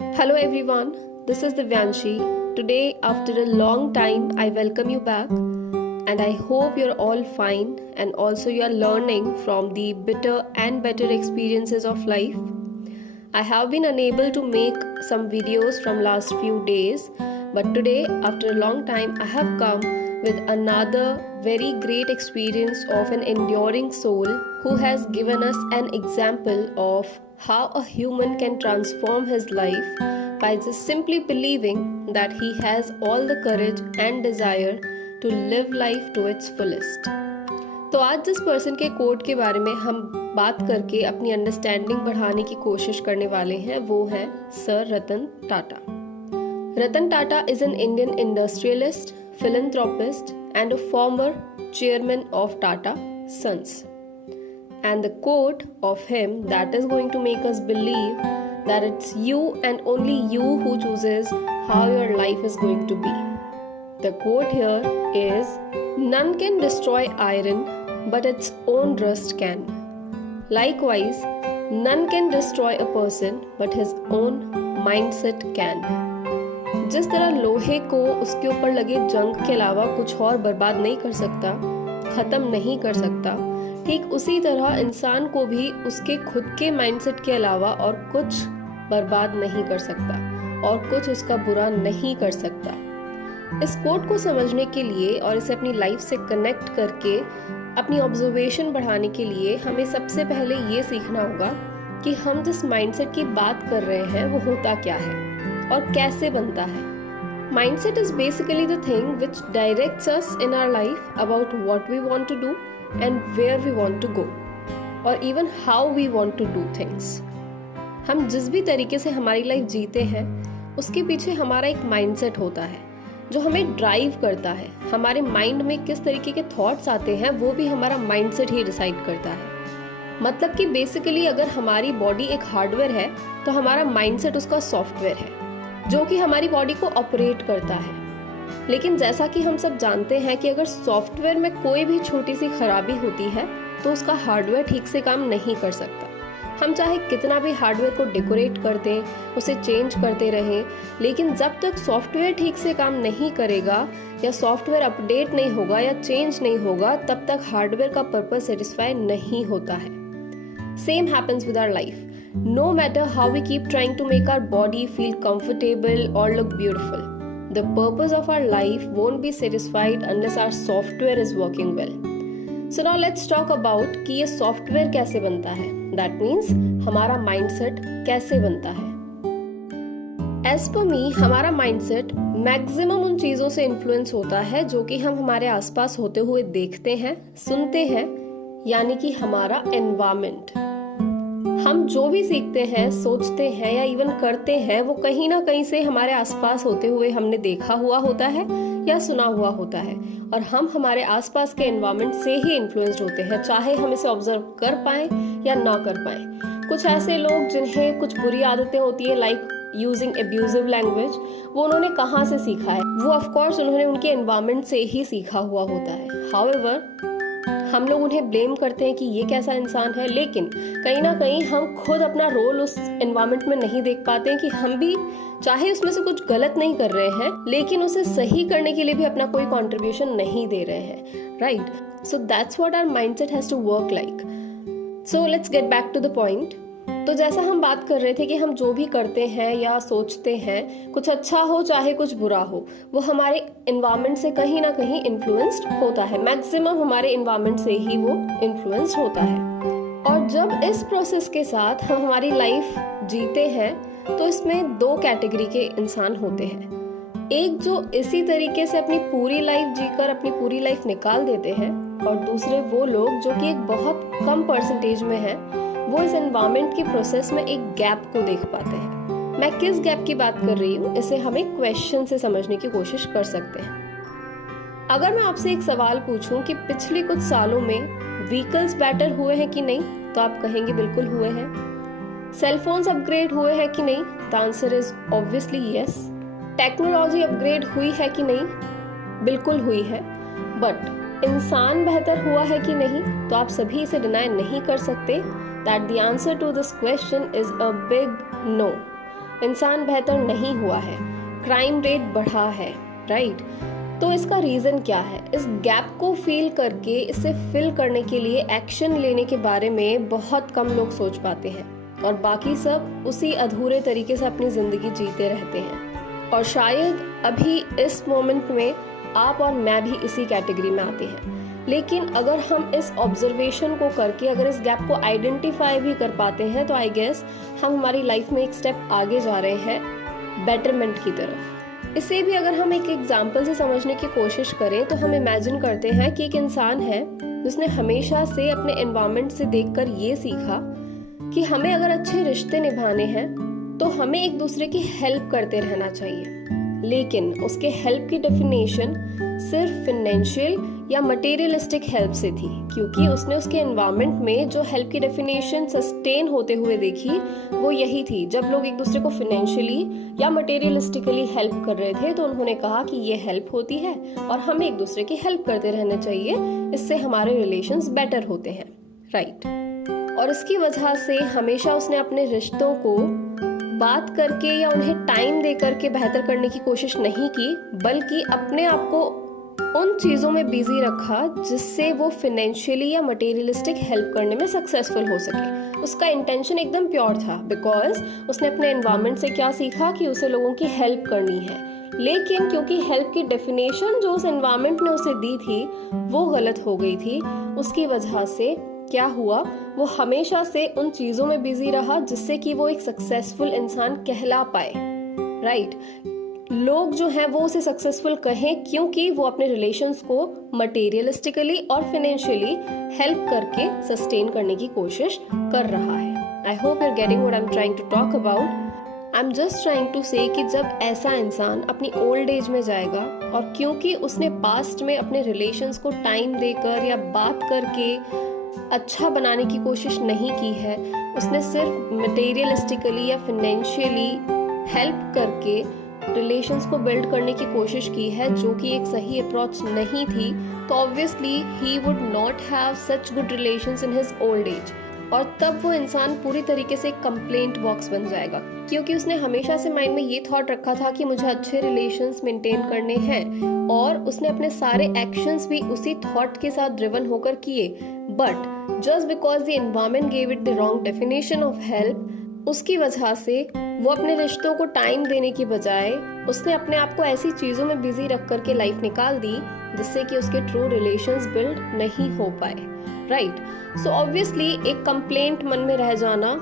Hello everyone, this is Divyanshi. Today, after a long time, I welcome you back and I hope you're all fine and also you're learning from the bitter and better experiences of life. I have been unable to make some videos from last few days, but today, after a long time, I have come with another very great experience of an enduring soul who has given us an example of how a human can transform his life by just simply believing that he has all the courage and desire to live life to its fullest. तो आज जिस person के coat के बारे में हम बात करके अपनी अंडरस्टैंडिंग बढ़ाने की कोशिश करने वाले हैं वो है sir Ratan Tata. Ratan Tata is an Indian industrialist, philanthropist and a former chairman of Tata Sons. And the quote of him that is going to make us believe that it's you and only you who chooses how your life is going to be. The quote here is, "None can destroy iron, but its own rust can. Likewise, none can destroy a person, but his own mindset can." जिस तरह लोहे को उसके ऊपर लगे जंग के अलावा कुछ और बर्बाद नहीं कर सकता, खत्म नहीं कर सकता, ठीक उसी तरह इंसान को भी उसके खुद के माइंडसेट के अलावा और कुछ बर्बाद नहीं कर सकता और कुछ उसका बुरा नहीं कर सकता. इस कोट को समझने के लिए और इसे अपनी लाइफ से कनेक्ट करके अपनी ऑब्जर्वेशन बढ़ाने के लिए हमें सबसे पहले ये सीखना होगा कि हम जिस माइंडसेट की बात कर रहे हैं वो होता क्या है और कैसे बनता है. Mindset is basically the thing which directs us in our life about what we want to do and where we want to go or even how we want to do things. हम जिस भी तरीके से हमारी life जीते हैं उसके पीछे हमारा एक माइंडसेट होता है जो हमें ड्राइव करता है. हमारे माइंड में किस तरीके के थॉट्स आते हैं वो भी हमारा माइंडसेट ही डिसाइड करता है. मतलब कि बेसिकली अगर हमारी बॉडी एक हार्डवेयर है तो हमारा माइंडसेट उसका सॉफ्टवेयर है जो कि हमारी बॉडी को ऑपरेट करता है. लेकिन जैसा कि हम सब जानते हैं कि अगर सॉफ्टवेयर में कोई भी छोटी सी खराबी होती है तो उसका हार्डवेयर ठीक से काम नहीं कर सकता. हम चाहे कितना भी हार्डवेयर को डेकोरेट कर दें, उसे चेंज करते रहें, लेकिन जब तक सॉफ्टवेयर ठीक से काम नहीं करेगा या सॉफ्टवेयर अपडेट नहीं होगा या चेंज नहीं होगा तब तक हार्डवेयर का पर्पस सेटिस्फाई नहीं होता है. Same happens with our life. No matter how we keep trying to make our body feel comfortable और look beautiful, the purpose of our life won't be satisfied unless our software is working well. So now let's talk about कि ये software कैसे बनता है. That means हमारा mindset कैसे बनता है. As per me, हमारा माइंडसेट मैक्सिमम उन चीज़ों से इन्फ्लुएंस होता है जो कि हम हमारे आसपास होते हुए देखते हैं, सुनते हैं, यानी कि हमारा एनवायरमेंट. हम जो भी सीखते हैं, सोचते हैं या इवन करते हैं वो कहीं ना कहीं से हमारे आसपास होते हुए हमने देखा हुआ होता है या सुना हुआ होता है और हम हमारे आसपास के एनवायरनमेंट से ही इन्फ्लुएंस्ड होते हैं, चाहे हम इसे ऑब्जर्व कर पाएं या ना कर पाएं. कुछ ऐसे लोग जिन्हें कुछ बुरी आदतें होती है लाइक यूजिंग एब्यूजिव लैंग्वेज, वो उन्होंने कहाँ से सीखा है? वो ऑफकोर्स उन्होंने उनके एनवायरनमेंट से ही सीखा हुआ होता है. हाउएवर हम लोग उन्हें ब्लेम करते हैं कि ये कैसा इंसान है, लेकिन कहीं ना कहीं हम खुद अपना रोल उस एनवायरनमेंट में नहीं देख पाते हैं कि हम भी चाहे उसमें से कुछ गलत नहीं कर रहे हैं लेकिन उसे सही करने के लिए भी अपना कोई कंट्रीब्यूशन नहीं दे रहे हैं. Right. So that's what our mindset has to work like. So let's get back to the point. तो जैसा हम बात कर रहे थे कि हम जो भी करते हैं या सोचते हैं, कुछ अच्छा हो चाहे कुछ बुरा हो, वो हमारे एनवायरनमेंट से कहीं ना कहीं इन्फ्लुएंस्ड होता है. मैक्सिमम हमारे एनवायरनमेंट से ही वो इन्फ्लुएंस्ड होता है. और जब इस प्रोसेस के साथ हम हमारी लाइफ जीते हैं तो इसमें दो कैटेगरी के इंसान होते हैं. एक जो इसी तरीके से अपनी पूरी लाइफ जीकर अपनी पूरी लाइफ निकाल देते हैं और दूसरे वो लोग जो कि एक बहुत कम परसेंटेज में है, वो इस एनवायरनमेंट की प्रोसेस में एक गैप को देख पाते हैं. मैं किस गैप की बात कर रही हूँ इसे हम एक क्वेश्चन से समझने की कोशिश कर सकते हैं. अगर मैं आपसे एक सवाल पूछूं कि पिछले कुछ सालों में व्हीकल्स बेटर हुए हैं कि नहीं, तो आप कहेंगे बिल्कुल हुए हैं. सेलफोन्स अपग्रेड हुए हैं कि नहीं, the answer is obviously yes. Technology upgrade हुई है कि नहीं, बिल्कुल हुई है. बट इंसान बेहतर हुआ है कि नहीं, तो आप सभी इसे डिनाई नहीं कर सकते that the answer to this question is a big no. इंसान बेहतर नहीं हुआ है, क्राइम रेट बढ़ा है, राइट? तो इसका रीज़न क्या है? इस गैप को फील करके इसे फिल करने के लिए एक्शन लेने के बारे में बहुत कम लोग सोच पाते हैं और बाकी सब उसी अधूरे तरीके से अपनी ज़िंदगी जीते रहते हैं। और शायद अभी इस मोमेंट में आप और मैं भी इसी कैटेगरी में आते हैं। लेकिन अगर हम इस ऑब्जर्वेशन को करके अगर इस गैप को आइडेंटिफाई भी कर पाते हैं तो आई गेस हम हमारी लाइफ में एक स्टेप आगे जा रहे हैं बेटरमेंट की तरफ। इसे भी अगर हम एक एग्जाम्पल से समझने की कोशिश करें तो हम इमेजिन करते हैं कि एक इंसान है जिसने हमेशा से अपने एनवायरनमेंट से देखकर ये सीखा कि हमें अगर अच्छे रिश्ते निभाने हैं तो हमें एक दूसरे की हेल्प करते रहना चाहिए। लेकिन उसके हेल्प की डेफिनेशन सिर्फ फाइनेंशियल या मटेरियलिस्टिक हेल्प से थी, क्योंकि उसने उसके एनवायरनमेंट में जो हेल्प की डेफिनेशन सस्टेन होते हुए देखी वो यही थी। जब लोग एक दूसरे को फाइनेंशियली या मटेरियलिस्टिकली हेल्प कर रहे थे तो उन्होंने कहा कि ये हेल्प होती है और हमें एक दूसरे की हेल्प करते रहना चाहिए, इससे हमारे रिलेशंस बेटर होते हैं, राइट? और इसकी वजह से हमेशा उसने अपने रिश्तों को बात करके या उन्हें टाइम दे करके बेहतर करने की कोशिश नहीं की, बल्कि अपने आप को उन चीज़ों में बिजी रखा जिससे वो फाइनेंशियली या मटेरियलिस्टिक हेल्प करने में सक्सेसफुल हो सके। उसका इंटेंशन एकदम प्योर था, बिकॉज उसने अपने एनवायरनमेंट से क्या सीखा कि उसे लोगों की हेल्प करनी है। लेकिन क्योंकि हेल्प की डेफिनेशन जो उस एनवायरनमेंट ने उसे दी थी वो गलत हो गई थी, उसकी वजह से क्या हुआ, वो हमेशा से उन चीज़ों में बिजी रहा जिससे कि वो एक सक्सेसफुल इंसान कहला पाए, राइट? लोग जो हैं वो उसे सक्सेसफुल कहें क्योंकि वो अपने रिलेशंस को मटेरियलिस्टिकली और फाइनेंशियली हेल्प करके सस्टेन करने की कोशिश कर रहा है। I hope you are getting what I am trying to talk about. I am just trying to say कि जब ऐसा इंसान अपनी ओल्ड एज में जाएगा और क्योंकि उसने पास्ट में अपने रिलेशंस को टाइम देकर या बात करके अच्छा बनाने की कोशिश नहीं की है, उसने सिर्फ मटेरियलिस्टिकली या फाइनेंशियली हेल्प करके रिलेशंस को बिल्ड करने की कोशिश की है, जो कि एक सही अप्रोच नहीं थी, तो obviously he would not have such good relations in his old age. और तब वो इंसान पूरी तरीके से एक कंप्लेंट बॉक्स बन जाएगा, क्योंकि उसने हमेशा से माइंड में ये थॉट रखा था कि मुझे अच्छे रिलेशंस मेंटेन करने हैं और उसने अपने सारे एक्शंस भी उसी थॉट के साथ ड्रिवन होकर किए। But just because the environment gave it the wrong definition of help, उसकी वजह से वो अपने रिश्तों को टाइम देने की बजाय उसने अपने आप को ऐसी चीज़ों में बिजी रख करके लाइफ निकाल दी जिससे कि उसके ट्रू रिलेशंस बिल्ड नहीं हो पाए, राइट? सो ऑब्वियसली एक कंप्लेंट मन में रह जाना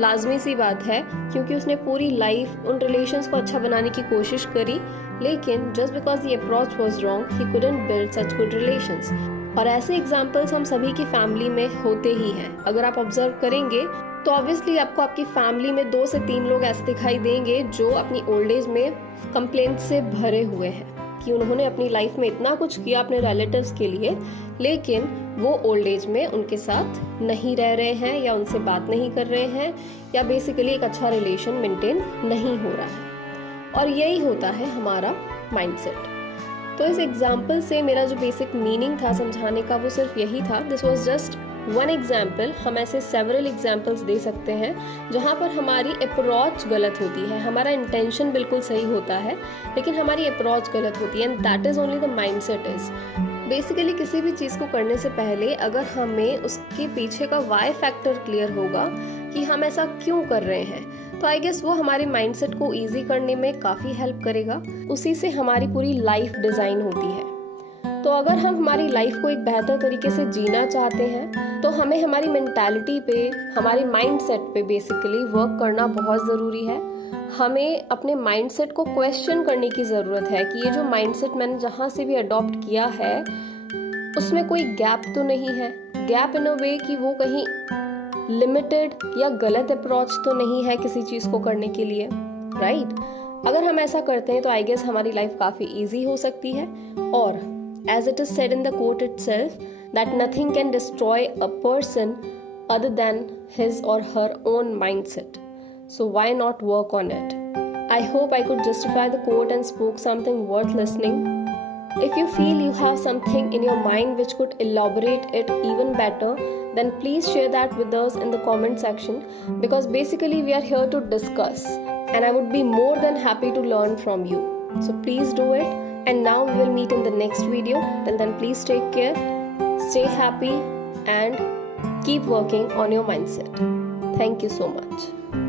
लाजमी सी बात है, क्योंकि उसने पूरी लाइफ उन रिलेशंस को अच्छा बनाने की कोशिश करी, लेकिन just because the approach was wrong he couldn't build such good relations. और ऐसे एग्जाम्पल्स हम सभी की फैमिली में होते ही हैं। अगर आप ऑब्जर्व करेंगे तो ऑब्वियसली आपको आपकी फैमिली में 2 से 3 लोग ऐसे दिखाई देंगे जो अपनी ओल्ड एज में कंप्लेंट से भरे हुए हैं कि उन्होंने अपनी लाइफ में इतना कुछ किया अपने रिलेटिव्स के लिए, लेकिन वो ओल्ड एज में उनके साथ नहीं रह रहे हैं या उनसे बात नहीं कर रहे हैं या बेसिकली एक अच्छा रिलेशन मेंटेन नहीं हो रहा है। और यही होता है हमारा माइंडसेट। तो इस एग्जाम्पल से मेरा जो बेसिक मीनिंग था समझाने का वो सिर्फ यही था। This was just one example. हम ऐसे सेवरल एग्जाम्पल्स दे सकते हैं जहाँ पर हमारी अप्रोच गलत होती है, हमारा इंटेंशन बिल्कुल सही होता है लेकिन हमारी अप्रोच गलत होती है, and that is only the mindset is. Basically किसी भी चीज़ को करने से पहले अगर हमें उसके पीछे का वाई फैक्टर क्लियर होगा कि हम ऐसा क्यों कर रहे हैं, तो आई गेस वो हमारे माइंडसेट को ईजी करने में काफ़ी हेल्प करेगा। उसी से हमारी पूरी लाइफ डिज़ाइन होती है। तो अगर हम हमारी लाइफ को एक बेहतर तरीके से जीना चाहते हैं तो हमें हमारी मेंटालिटी पे, हमारे माइंडसेट पे बेसिकली वर्क करना बहुत ज़रूरी है। हमें अपने माइंडसेट को क्वेश्चन करने की ज़रूरत है कि ये जो माइंडसेट मैंने जहाँ से भी अडॉप्ट किया है उसमें कोई गैप तो नहीं है, गैप इन अ वे कि वो कहीं लिमिटेड या गलत अप्रोच तो नहीं है किसी चीज़ को करने के लिए, राइट? अगर हम ऐसा करते हैं तो आई गेस हमारी लाइफ काफ़ी ईजी हो सकती है। और as it is said in the quote itself that nothing can destroy a person other than his or her own mindset. So why not work on it? I hope I could justify the quote and spoke something worth listening. If you feel you have something in your mind which could elaborate it even better, then please share that with us in the comment section, because basically we are here to discuss. and I would be more than happy to learn from you. So please do it. And now we will meet in the next video. Till then, please take care, stay happy, and keep working on your mindset. Thank you so much.